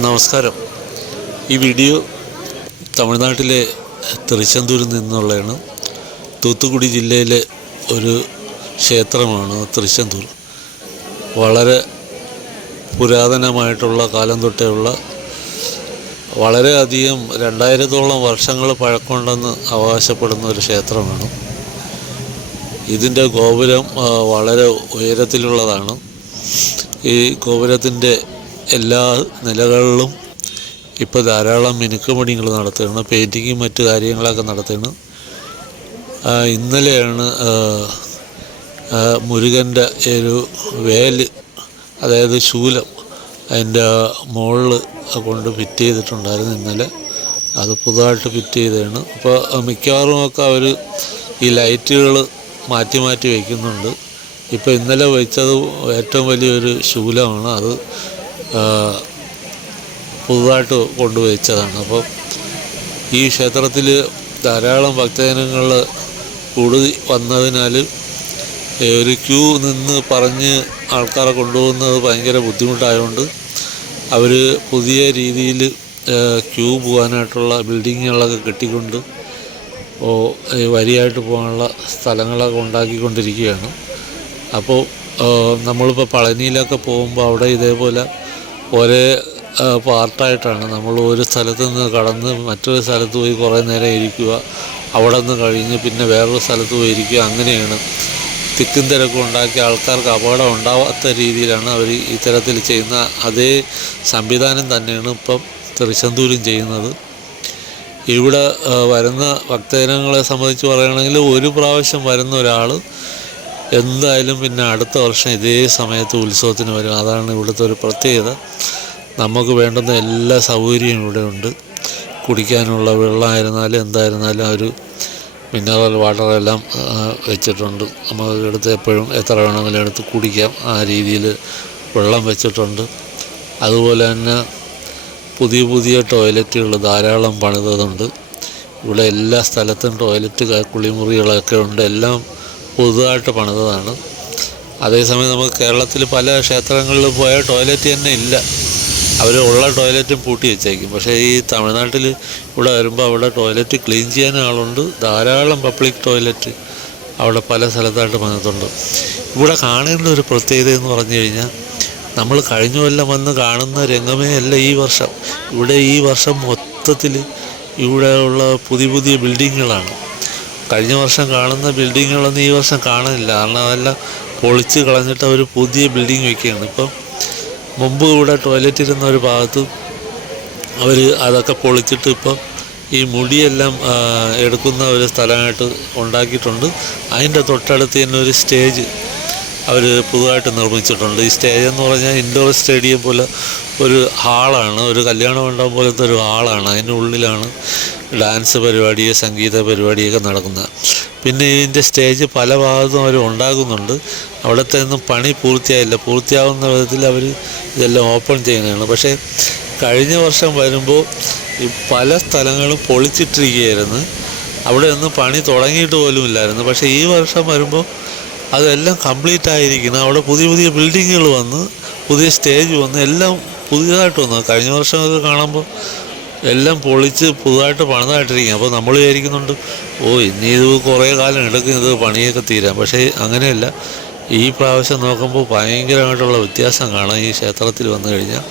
നമസ്കാരം. ഈ വീഡിയോ തമിഴ്നാട്ടിലെ തൃശ്ശന്തൂരിൽ നിന്നുള്ളതാണ്. തൂത്തുക്കുടി ജില്ലയിലെ ഒരു ക്ഷേത്രമാണ് തൃശ്ശന്തൂർ വളരെ പുരാതനമായിട്ടുള്ള കാലം തൊട്ടേയുള്ള വളരെയധികം രണ്ടായിരത്തോളം വർഷങ്ങൾ പഴക്കമുണ്ടെന്ന് അവകാശപ്പെടുന്ന ഒരു ക്ഷേത്രമാണ്. ഇതിന്റെ ഗോപുരം വളരെ ഉയരത്തിലുള്ളതാണ്. ഈ ഗോപുരത്തിന്റെ എല്ലാ നിലകളിലും ഇപ്പോൾ ധാരാളം മിനുക്കുപണികൾ നടത്തുകയാണ് പെയിന്റിങ്ങും മറ്റു കാര്യങ്ങളൊക്കെ നടത്തുകയാണ്. ഇന്നലെയാണ് മുരുകന്റെ ഒരു വേൽ അതായത് ശൂലം അതിന്റെ മുകളിൽ കൊണ്ട് ഫിറ്റ് ചെയ്തിട്ടുണ്ടായിരുന്നു ഇന്നലെ. അത് പുതുതായിട്ട് ഫിറ്റ് ചെയ്തതാണ്. അപ്പോൾ മിക്കവാറും ഒക്കെ അവർ ഈ ലൈറ്റുകൾ മാറ്റി മാറ്റി വയ്ക്കുന്നുണ്ട് ഇപ്പോൾ ഇന്നലെ വെച്ചത് ഏറ്റവും വലിയൊരു ശൂലമാണ്. അത് പുതുതായിട്ട് കൊണ്ടുവച്ചതാണ്. അപ്പോൾ ഈ ക്ഷേത്രത്തിൽ ധാരാളം ഭക്തജനങ്ങൾ കൂടി വന്നതിനാൽ ഒരു ക്യൂ നിന്ന് പറഞ്ഞ് ആൾക്കാരെ കൊണ്ടുപോകുന്നത് ഭയങ്കര ബുദ്ധിമുട്ടായതുകൊണ്ട് അവർ പുതിയ രീതിയിൽ ക്യൂ പോകാനായിട്ടുള്ള ബിൽഡിങ്ങുകളൊക്കെ കെട്ടിക്കൊണ്ട് വരിയായിട്ട് പോകാനുള്ള സ്ഥലങ്ങളൊക്കെ ഉണ്ടാക്കിക്കൊണ്ടിരിക്കുകയാണ്. അപ്പോൾ നമ്മളിപ്പോൾ പളനിയിലൊക്കെ പോകുമ്പോൾ അവിടെ ഇതേപോലെ ഒരേ പാർട്ടായിട്ടാണ്. നമ്മൾ ഒരു സ്ഥലത്ത് നിന്ന് കടന്ന് മറ്റൊരു സ്ഥലത്ത് പോയി കുറേ നേരം ഇരിക്കുക. അവിടെ നിന്ന് കഴിഞ്ഞ് പിന്നെ വേറൊരു സ്ഥലത്ത് പോയി ഇരിക്കുക. അങ്ങനെയാണ്. തിക്കും തിരക്കും ഉണ്ടാക്കി ആൾക്കാർക്ക് അപകടം ഉണ്ടാവാത്ത രീതിയിലാണ് അവർ ഇത്തരത്തിൽ ചെയ്യുന്ന അതേ സംവിധാനം തന്നെയാണ് ഇപ്പം തൃശന്തൂരും ചെയ്യുന്നത്. ഇവിടെ വരുന്ന ഭക്തജനങ്ങളെ സംബന്ധിച്ച് പറയുകയാണെങ്കിൽ ഒരു പ്രാവശ്യം വരുന്ന ഒരാൾ എന്തായാലും പിന്നെ അടുത്ത വർഷം ഇതേ സമയത്ത് ഉത്സവത്തിന് വരും. അതാണ് ഇവിടുത്തെ ഒരു പ്രത്യേകത. നമുക്ക് വേണ്ടുന്ന എല്ലാ സൗകര്യവും ഇവിടെ ഉണ്ട്. കുടിക്കാനുള്ള വെള്ളമായിരുന്നാലും എന്തായിരുന്നാലും ഒരു മിനറൽ വാട്ടറെല്ലാം വെച്ചിട്ടുണ്ട്. നമുക്ക് എടുത്ത് എപ്പോഴും എത്ര വേണമെങ്കിലും എടുത്ത് കുടിക്കാം. ആ രീതിയിൽ വെള്ളം വെച്ചിട്ടുണ്ട്. അതുപോലെ തന്നെ പുതിയ പുതിയ ടോയ്ലറ്റുകൾ ധാരാളം പണിതതുണ്ട്. ഇവിടെ എല്ലാ സ്ഥലത്തും ടോയ്ലറ്റ് കുളിമുറികളൊക്കെ ഉണ്ട്. എല്ലാം പുതുതായിട്ട് പണിതതാണ്. അതേസമയം നമുക്ക് കേരളത്തിൽ പല ക്ഷേത്രങ്ങളിൽ പോയ ടോയ്ലറ്റ് തന്നെ ഇല്ല. അവർ ഉള്ള ടോയ്ലറ്റും പൂട്ടി വെച്ചേക്കും. പക്ഷേ ഈ തമിഴ്നാട്ടിൽ ഇവിടെ വരുമ്പോൾ അവിടെ ടോയ്ലറ്റ് ക്ലീൻ ചെയ്യാൻ ആളുണ്ട്. ധാരാളം പബ്ലിക് ടോയ്ലറ്റ് അവിടെ പല സ്ഥലത്തായിട്ട് വന്നിട്ടുണ്ട്. ഇവിടെ കാണേണ്ട ഒരു പ്രത്യേകത എന്ന് പറഞ്ഞു കഴിഞ്ഞാൽ നമ്മൾ കഴിഞ്ഞ കൊല്ലം വന്ന് കാണുന്ന രംഗമേ അല്ല ഈ വർഷം. ഇവിടെ ഈ വർഷം മൊത്തത്തിൽ ഇവിടെയുള്ള പുതിയ പുതിയ ബിൽഡിങ്ങുകളാണ്. കഴിഞ്ഞ വർഷം കാണുന്ന ബിൽഡിങ്ങുകളൊന്നും ഈ വർഷം കാണുന്നില്ല. കാരണം അതെല്ലാം പൊളിച്ച് കളഞ്ഞിട്ട് അവർ പുതിയ ബിൽഡിങ് വയ്ക്കുകയാണ് ഇപ്പം മുമ്പ് ഇവിടെ ടോയ്ലറ്റ് ഇരുന്ന ഒരു ഭാഗത്തും അവർ അതൊക്കെ പൊളിച്ചിട്ട് ഇപ്പം ഈ മുടിയെല്ലാം എടുക്കുന്ന ഒരു സ്ഥലമായിട്ട് ഉണ്ടാക്കിയിട്ടുണ്ട്. അതിന്റെ തൊട്ടടുത്ത് തന്നെ ഒരു സ്റ്റേജ് അവർ പുതുതായിട്ട് നിർമ്മിച്ചിട്ടുണ്ട്. ഈ സ്റ്റേജ് എന്ന് പറഞ്ഞാൽ ഇൻഡോർ സ്റ്റേഡിയം പോലെ ഒരു ഹാളാണ്. ഒരു കല്യാണ മണ്ഡപം പോലത്തെ ഒരു ഹാളാണ്. അതിന്റെ ഉള്ളിലാണ് ഡാൻസ് പരിപാടി സംഗീത പരിപാടിയൊക്കെ നടക്കുന്നത്. പിന്നെ ഇതിന്റെ സ്റ്റേജ് പല ഭാഗത്തും അവർ ഉണ്ടാകുന്നുണ്ട് അവിടുത്തെ ഒന്നും പണി പൂർത്തിയായില്ല. പൂർത്തിയാവുന്ന വിധത്തിൽ അവർ ഇതെല്ലാം ഓപ്പൺ ചെയ്യുന്നതാണ്. പക്ഷേ കഴിഞ്ഞ വർഷം വരുമ്പോൾ ഈ പല സ്ഥലങ്ങളും പൊളിച്ചിട്ടിരിക്കുകയായിരുന്നു. അവിടെ ഒന്നും പണി തുടങ്ങിയിട്ട് പോലും ഇല്ലായിരുന്നു പക്ഷേ ഈ വർഷം വരുമ്പോൾ അതെല്ലാം കംപ്ലീറ്റ് ആയിരിക്കണം അവിടെ പുതിയ പുതിയ ബിൽഡിങ്ങുകൾ വന്ന് പുതിയ സ്റ്റേജ് വന്ന് എല്ലാം പുതിയതായിട്ട് വന്നു. കഴിഞ്ഞ വർഷം അത് കാണുമ്പോൾ എല്ലാം പൊളിച്ച് പുതുതായിട്ട് പണിതായിട്ടിരിക്കും അപ്പോൾ നമ്മൾ വിചാരിക്കുന്നുണ്ട് ഓ ഇനി ഇത് കുറേ കാലം എടുക്കും ഇത് പണിയൊക്കെ തീരാം. പക്ഷേ അങ്ങനെയല്ല. ഈ പ്രാവശ്യം നോക്കുമ്പോൾ ഭയങ്കരമായിട്ടുള്ള വ്യത്യാസം കാണാം. ഈ ക്ഷേത്രത്തിൽ വന്നു കഴിഞ്ഞാൽ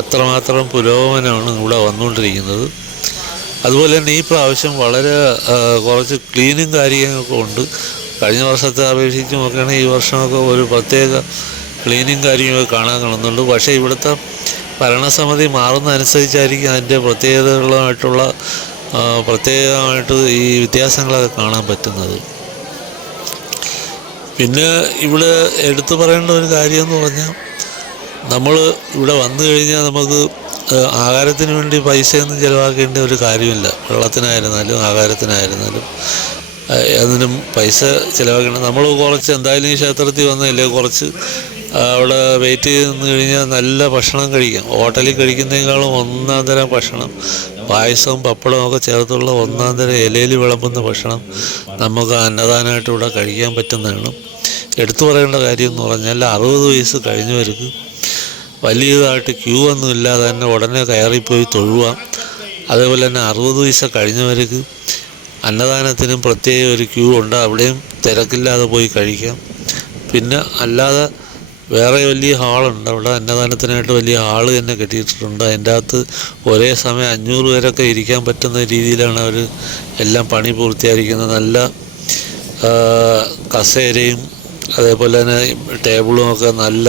അത്രമാത്രം പുരോഗമനമാണ് ഇവിടെ വന്നുകൊണ്ടിരിക്കുന്നത്. അതുപോലെ തന്നെ ഈ പ്രാവശ്യം വളരെ കുറച്ച് ക്ലീനും കാര്യങ്ങളൊക്കെ ഉണ്ട്. കഴിഞ്ഞ വർഷത്തെ അപേക്ഷിച്ച് നോക്കുകയാണെങ്കിൽ ഈ വർഷമൊക്കെ ഒരു പ്രത്യേക ക്ലീനിങ് കാര്യങ്ങളൊക്കെ കാണാൻ കാണുന്നുണ്ട് പക്ഷേ ഇവിടുത്തെ ഭരണസമിതി മാറുന്നതനുസരിച്ചായിരിക്കും അതിന്റെ പ്രത്യേകതകളുമായിട്ടുള്ള ആ, പ്രത്യേകമായിട്ട് ഈ വ്യത്യാസങ്ങളൊക്കെ കാണാൻ പറ്റുന്നത്. പിന്നെ ഇവിടെ എടുത്തു പറയേണ്ട ഒരു കാര്യം എന്ന് പറഞ്ഞാൽ നമ്മൾ ഇവിടെ വന്നു കഴിഞ്ഞാൽ നമുക്ക് ആഹാരത്തിന് വേണ്ടി പൈസയൊന്നും ചിലവാക്കേണ്ട ഒരു കാര്യമില്ല. വെള്ളത്തിനായിരുന്നാലും ആഹാരത്തിനായിരുന്നാലും. അതിനും പൈസ ചിലവാക്കണം. നമ്മൾ കുറച്ച് എന്തായാലും ഈ ക്ഷേത്രത്തിൽ വന്നതല്ലേ കുറച്ച് അവിടെ വെയിറ്റ് ചെയ്ത് നിന്ന് കഴിഞ്ഞാൽ നല്ല ഭക്ഷണം കഴിക്കാം. ഹോട്ടലിൽ കഴിക്കുന്നതിനേക്കാളും ഒന്നാം തരം ഭക്ഷണം. പായസവും പപ്പടവും ഒക്കെ ചേർത്തുള്ള ഒന്നാം തരം ഇലയിൽ വിളമ്പുന്ന ഭക്ഷണം നമുക്ക് അന്നദാനമായിട്ട് ഇവിടെ കഴിക്കാൻ പറ്റുന്നതാണ്. എടുത്തു പറയേണ്ട കാര്യം എന്ന് പറഞ്ഞാൽ അറുപത് വയസ്സ് കഴിഞ്ഞവർക്ക് വലിയതായിട്ട് ക്യൂ ഒന്നും ഇല്ലാതെ തന്നെ ഉടനെ കയറിപ്പോയി തൊഴുവാം. അതേപോലെ തന്നെ അറുപത് വയസ്സ് കഴിഞ്ഞവർക്ക് അന്നദാനത്തിനും പ്രത്യേക ഒരു ക്യൂ ഉണ്ട്. അവിടെയും തിരക്കില്ലാതെ പോയി കഴിക്കാം. പിന്നെ അല്ലാതെ വേറെ വലിയ ഹാളുണ്ട്. അവിടെ അന്നദാനത്തിനായിട്ട് വലിയ ഹാൾ തന്നെ കെട്ടിയിട്ടുണ്ട് അതിന്റെ അകത്ത് ഒരേ സമയം അഞ്ഞൂറ് പേരൊക്കെ ഇരിക്കാൻ പറ്റുന്ന രീതിയിലാണ് അവർ എല്ലാം പണി പൂർത്തിയായിരിക്കുന്നത്. നല്ല കസേരയും അതേപോലെ തന്നെ ടേബിളും ഒക്കെ നല്ല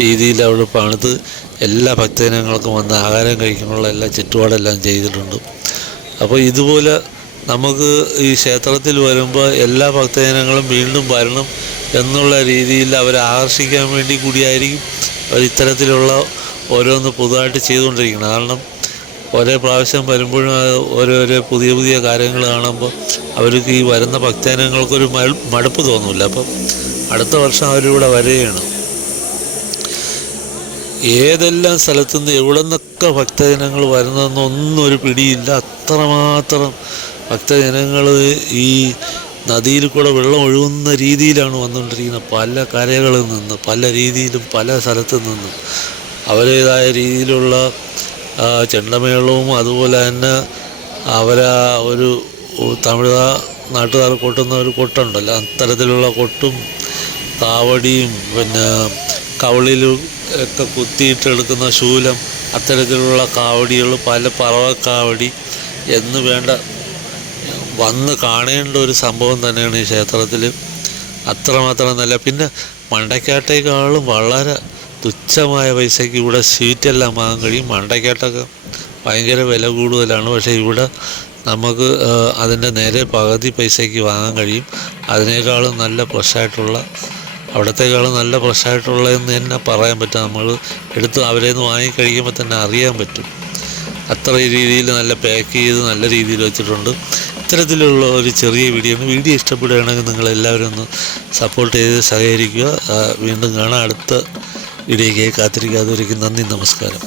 രീതിയിൽ അവിടെ പണിത് എല്ലാ ഭക്തജനങ്ങൾക്കും വന്ന് ആഹാരം കഴിക്കാനുള്ള എല്ലാ ചുറ്റുപാടെല്ലാം ചെയ്തിട്ടുണ്ട്. അപ്പോൾ ഇതുപോലെ നമുക്ക് ഈ ക്ഷേത്രത്തിൽ വരുമ്പോൾ എല്ലാ ഭക്തജനങ്ങളും വീണ്ടും വരണം എന്നുള്ള രീതിയിൽ അവരെ ആകർഷിക്കാൻ വേണ്ടി കൂടിയായിരിക്കും അവർ ഇത്തരത്തിലുള്ള ഓരോന്ന് പുതുതായിട്ട് ചെയ്തുകൊണ്ടിരിക്കുന്നത്. കാരണം ഒരേ പ്രാവശ്യം വരുമ്പോഴും ഓരോരോ പുതിയ പുതിയ കാര്യങ്ങൾ കാണുമ്പോൾ അവർക്ക് ഈ വരുന്ന ഭക്തജനങ്ങൾക്കൊരു മടുപ്പ് തോന്നില്ല. അപ്പം അടുത്ത വർഷം അവരിവിടെ വരികയാണ്. ഏതെല്ലാം സ്ഥലത്തുനിന്ന് എവിടെ നിന്നൊക്കെ ഭക്തജനങ്ങൾ വരുന്നതെന്നൊന്നും ഒരു പിടിയില്ല. അത്രമാത്രം ഭക്തജനങ്ങൾ ഈ നദിയിൽ കൂടെ വെള്ളം ഒഴുകുന്ന രീതിയിലാണ് വന്നുകൊണ്ടിരിക്കുന്നത്. പല കരകളിൽ നിന്ന് പല രീതിയിലും പല സ്ഥലത്തു നിന്നും. അവരേതായ രീതിയിലുള്ള ചെണ്ടമേളവും അതുപോലെ തന്നെ അവരെ ഒരു തമിഴ് നാട്ടുകാർ കൊട്ടുന്ന ഒരു കൊട്ടുണ്ടല്ലോ. അത്തരത്തിലുള്ള കൊട്ടും കാവടിയും പിന്നെ കവളിലും ഒക്കെ കുത്തിയിട്ടെടുക്കുന്ന ശൂലം അത്തരത്തിലുള്ള കാവടികൾ പല പറവക്കാവടി എന്ന് വേണ്ട വന്ന് കാണേണ്ട ഒരു സംഭവം തന്നെയാണ് ഈ ക്ഷേത്രത്തിൽ അത്രമാത്രം നല്ല. പിന്നെ മണ്ടക്കാട്ടേക്കാളും വളരെ തുച്ഛമായ പൈസയ്ക്ക് ഇവിടെ സീറ്റെല്ലാം വാങ്ങാൻ കഴിയും. മണ്ടക്കാട്ടൊക്കെ ഭയങ്കര വില കൂടുതലാണ്. പക്ഷേ ഇവിടെ നമുക്ക് അതിന്റെ നേരെ പകുതി പൈസയ്ക്ക് വാങ്ങാൻ കഴിയും. അതിനേക്കാളും നല്ല ഫ്രഷായിട്ടുള്ള അവിടത്തേക്കാളും നല്ല ഫ്രഷായിട്ടുള്ളതെന്ന് തന്നെ പറയാൻ പറ്റും. നമ്മൾ എടുത്ത് അവരെ നിന്ന് വാങ്ങിക്കഴിക്കുമ്പോൾ തന്നെ അറിയാൻ പറ്റും. അത്ര രീതിയിൽ നല്ല പാക്ക് ചെയ്ത് നല്ല രീതിയിൽ വെച്ചിട്ടുണ്ട്. ഇത്തരത്തിലുള്ള ഒരു ചെറിയ വീഡിയോ വീഡിയോ ഇഷ്ടപ്പെടുകയാണെങ്കിൽ നിങ്ങൾ എല്ലാവരും ഒന്ന് സപ്പോർട്ട് ചെയ്ത് സഹകരിക്കുക. വീണ്ടും കാണാം. അടുത്ത വീഡിയോയ്ക്ക് കാത്തിരിക്കാതെ നന്ദി നമസ്കാരം.